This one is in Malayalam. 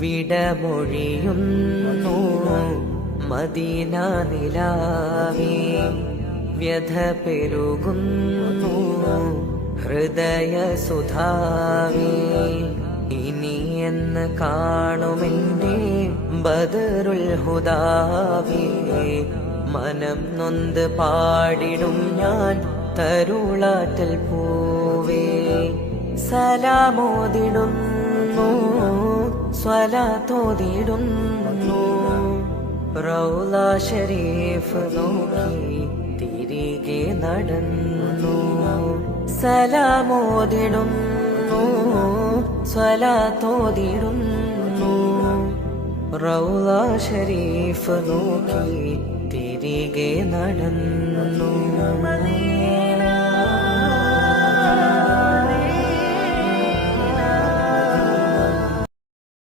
വിടമൊഴിയുന്നു മദീന നിലാവേ, വ്യഥ പെരുകുന്നു ഹൃദയ സുധാവേ. ഇനി എന്ന് കാണുമെന്റെ ബദറുൽ ഹുദാവേ, മനം നൊന്ത് പാടിടും ഞാൻ തരുളാറ്റൽ പൂവേ. സലാമോദിടുന്നു സ്വലാത്തോദിടുന്നു റൗള ശരീഫ് നോക്കി തിരികെ നടന്നു. സലാമോദിടുന്നു സ്വലാത്തോദിടുന്നു റൗള ശരീഫ് നോക്കി തിരികെ നടന്നു.